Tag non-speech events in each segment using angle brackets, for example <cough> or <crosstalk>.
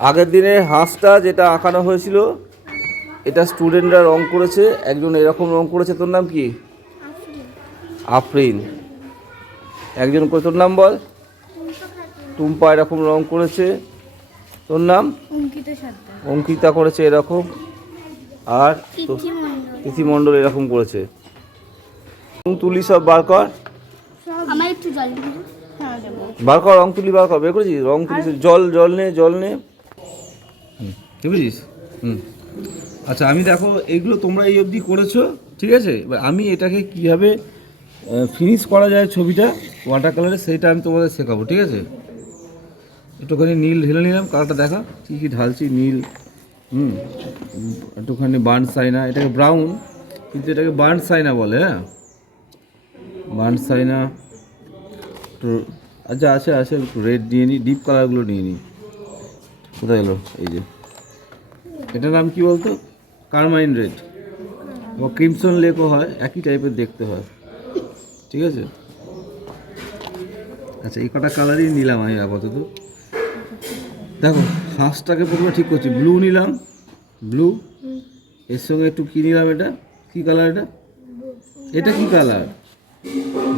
আগের দিনে হাঁসটা যেটা আঁকানো হয়েছিল এটা স্টুডেন্টরা রং করেছে। একজন এরকম রং করেছে তোর নাম কি? আফরিন। একজন করে তোর নাম বল। টুম্পা এরকম রং করেছে। তোর নাম? অঙ্কিতা করেছে এরকম। আর তিথি মণ্ডল। এরকম করেছে। তুলি সব বার কর। বার কর রং তুলি বার কর। বের করেছিস? রং তুলি জল জল নে জল নে। ঠিক বুঝিস হুম। আচ্ছা আমি দেখো এইগুলো তোমরা এই অবধি করেছ, ঠিক আছে? এবার আমি এটাকে কীভাবে ফিনিশ করা যায় ছবিটা ওয়াটার কালারে সেইটা আমি তোমাদের শেখাবো, ঠিক আছে? একটুখানি নীল ঢেলে নিলাম, কালারটা দেখা, কী কী ঢালছি, নীল, হুম, একটুখানি বার্ন সাইনা, এটাকে ব্রাউন কিন্তু এটাকে বার্ন সাইনা বলে হ্যাঁ? বার্ন সাইনা আচ্ছা আছে আছে, একটু রেড নিয়ে নিই ডিপ কালারগুলো নিয়ে নিই কোথায় এলো? এই যে। এটার নাম কি বলতো? Carmine red. বা ক্রিমসন লেকও হয় একই টাইপের দেখতে হয়। ঠিক আছে? আচ্ছা এই কটা কালারই নিলাম আমি আপাতত। দেখো হাঁসটাকে প্রথমে ঠিক করছি। ব্লু নিলাম। ব্লু এর সঙ্গে একটু কী নিলাম এটা? কী কালার এটা? এটা কী কালার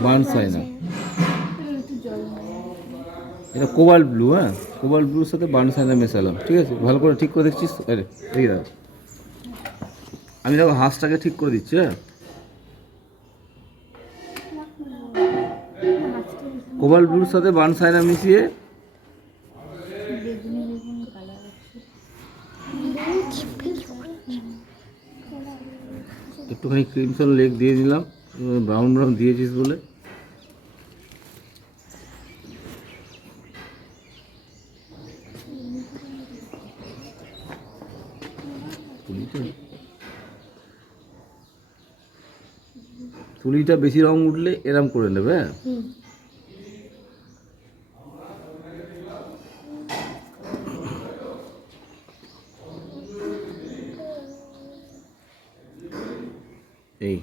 বার্ন সাইনা এটা কোবাল্ট ব্লু হ্যাঁ? কোবাল ব্লুর সাথে বার্ন সাইনা মেশালাম, ঠিক আছে? ভালো করে ঠিক করে দেখছিস? আরে এই দেখো আমি দেখো হাঁসটাকে ঠিক করে দিচ্ছি হ্যাঁ? কোবাল্ট ব্লুর সাথে বার্ন সাইনা মিশিয়ে একটুখানি ক্রিমসন লেগ দিয়ে দিলাম ব্রাউন ব্রাউন দিয়েছিস বলে। তুলিটা তুলিটা বেশি রং উঠলে এরম করে নেবে হ্যাঁ? এই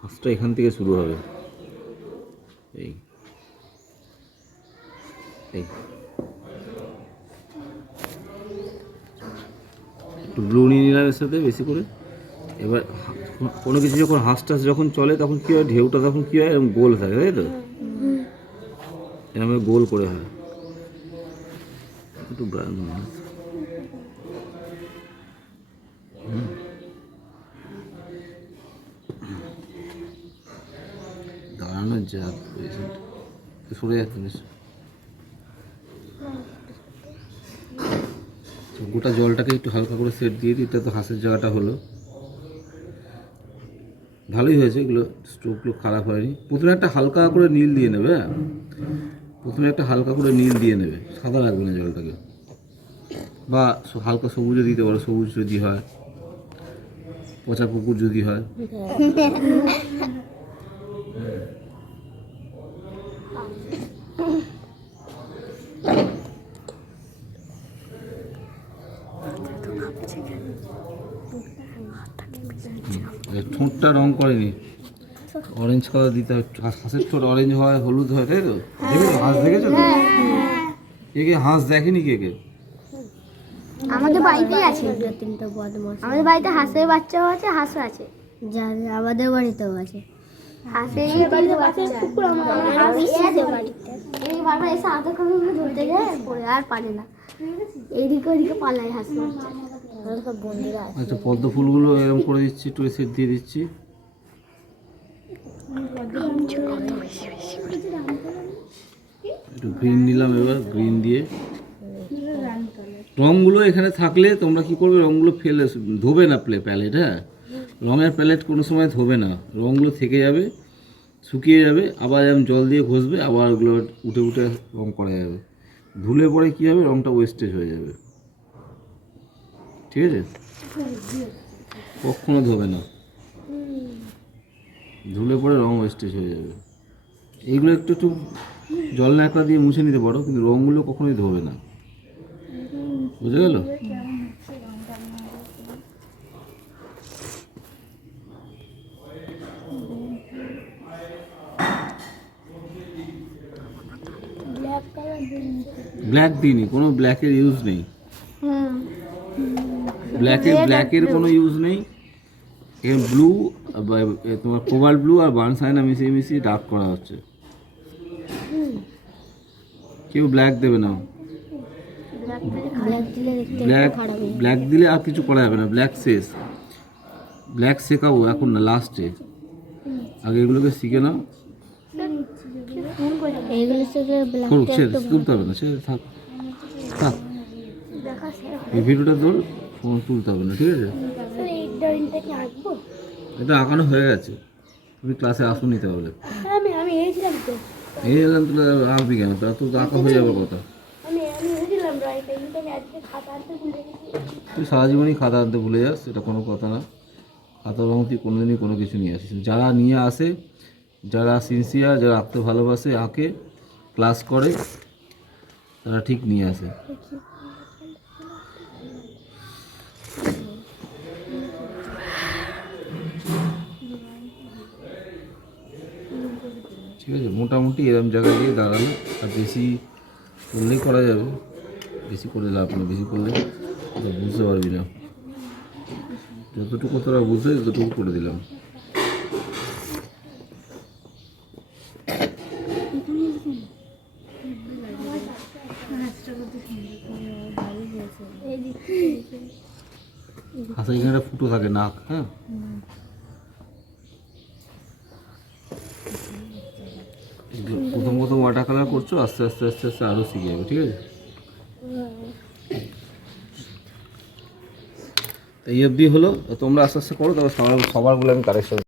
হাঁসটা এখান থেকে শুরু হবে। এই এই। ব্লু নিয়ে নিলাম এর সাথে বেশি করে। এবার কোনো কিছু যখন হাঁস টাস যখন চলে, তখন কী হয়? ঢেউটা তখন কী হয়? এরকম গোল থাকে তাই তো? এরকম গোল করে হয়। একটু দাঁড়ানো যাক সরে যাচ্ছে বেশ। গোটা জলটাকে একটু হালকা করে সেট দিয়ে দিই তো হাঁসের জায়গাটা হলো। ভালোই হয়েছে, এগুলো স্ট্রোকগুলো খারাপ হয়নি। প্রথমে একটা হালকা করে নীল দিয়ে নেবে হ্যাঁ? প্রথমে একটা হালকা করে নীল দিয়ে নেবে, সাদা লাগবে না জলটাকে। বা হালকা সবুজও দিতে পারো, সবুজ যদি হয়, পচা পুকুর যদি হয় <laughs> আচ্ছা, ঠোঁটটা রং করেনি। অরেঞ্জ কালার দিতে হয়। হাঁসের ঠোঁট অরেঞ্জ হয় হলুদ হয় তাই তো? দেখেছ? হাঁস দেখেছ তো? কে কে? হাঁস দেখেনি কে কে? আমাদের বাড়িতেই আছে। তিনটা বদমাস আমাদের বাড়িতে হাঁসের বাচ্চাও আছে হাঁসও আছে। যাদের আমাদের বাড়িতেও আছে। হাঁসের বাচ্চা বাড়িতে এই এসে আধা করে ধরতে যায় আর পারে না। এইদিকে ওইদিকে পালায় হাঁস বাচ্চা। আচ্ছা পদ্ম ফুলগুলো এরকম করে দিচ্ছি, একটু সেট দিয়ে দিচ্ছি। একটু গ্রিন নিলাম এবার গ্রিন দিয়ে। রঙগুলো এখানে থাকলে তোমরা কি করবে, রঙগুলো ফেলে, ধোবে না প্লে, প্যালেট হ্যাঁ? রঙের প্যালেট কোনো সময় ধোবে না, রঙগুলো থেকে যাবে, শুকিয়ে যাবে, আবার যেমন জল দিয়ে ঘষবে, আবার ওগুলো উঠে উঠে রং করা যাবে। ধুলে পরে কী হবে, রঙটা ওয়েস্টেজ হয়ে যাবে। ঠিক আছে? কখনো ধোবে না। ধুলে পরে রং ওয়েস্টেজ হয়ে যাবে। এইগুলো একটু একটু জল ন্যাকড়া দিয়ে মুছে নিতে পারো, কিন্তু রঙগুলো কখনোই ধোবে না। বুঝে গেল? ব্ল্যাক দিইনি, কোনো ব্ল্যাকের ইউজ নেই। ব্ল্যাকের ব্ল্যাকের কোনো ইউজ নেই। এর ব্লু তোমার কোবাল ব্লু আর বার্ন সাইনা মিশিয়ে মিশিয়ে ডার্ক করা হচ্ছে। কেউ ব্ল্যাক দেবে না। ব্ল্যাক ব্ল্যাক দিলে আর কিছু করা যাবে না। ব্ল্যাক শেষ। ব্ল্যাক শেখাবো এখন না লাস্টে আগে এগুলোকে শিখে নাও। করুক সে তুলতে হবে না সে থাক। থাক। এই ভিডিওটা তোর ফোন তুলতে হবে না, ঠিক আছে? এটা আঁকানো হয়ে গেছে। তুমি ক্লাসে আসুনি তাহলে। তো এই এলাম তুলে আঁকবি কেন? তা তো আঁকা হয়ে যাবে কথা। তুই সারা জীবনই খাতা আনতে ভুলে যাস, এটা কোনো কথা না। খাতা রঙ তুই কোনোদিনই কোনো কিছু নিয়ে আসিস যারা নিয়ে আসে, যারা সিনসিয়ার যারা আঁকতে ভালোবাসে, আঁকে ক্লাস করে, তারা ঠিক নিয়ে আসে। ঠিক আছে, মোটামুটি এরকম জায়গায় গিয়ে দাঁড়াল আর বেশি করলেই করা যাবে। বেশি করে লাভ না বেশি করলে বুঝতে পারবি না। যতটুকু তোরা বুঝতে ততটুকু করে দিলাম। আচ্ছা এখানে ফুটো থাকে, নাক হ্যাঁ? প্রথম প্রথম ওয়াটার কালার করছ, আস্তে আস্তে আস্তে আস্তে আরও শিখে যাবে, ঠিক আছে? এই অবধি হলো তোমরা আস্তে আস্তে করো তবে সবার সবারগুলো আমি কারেকশন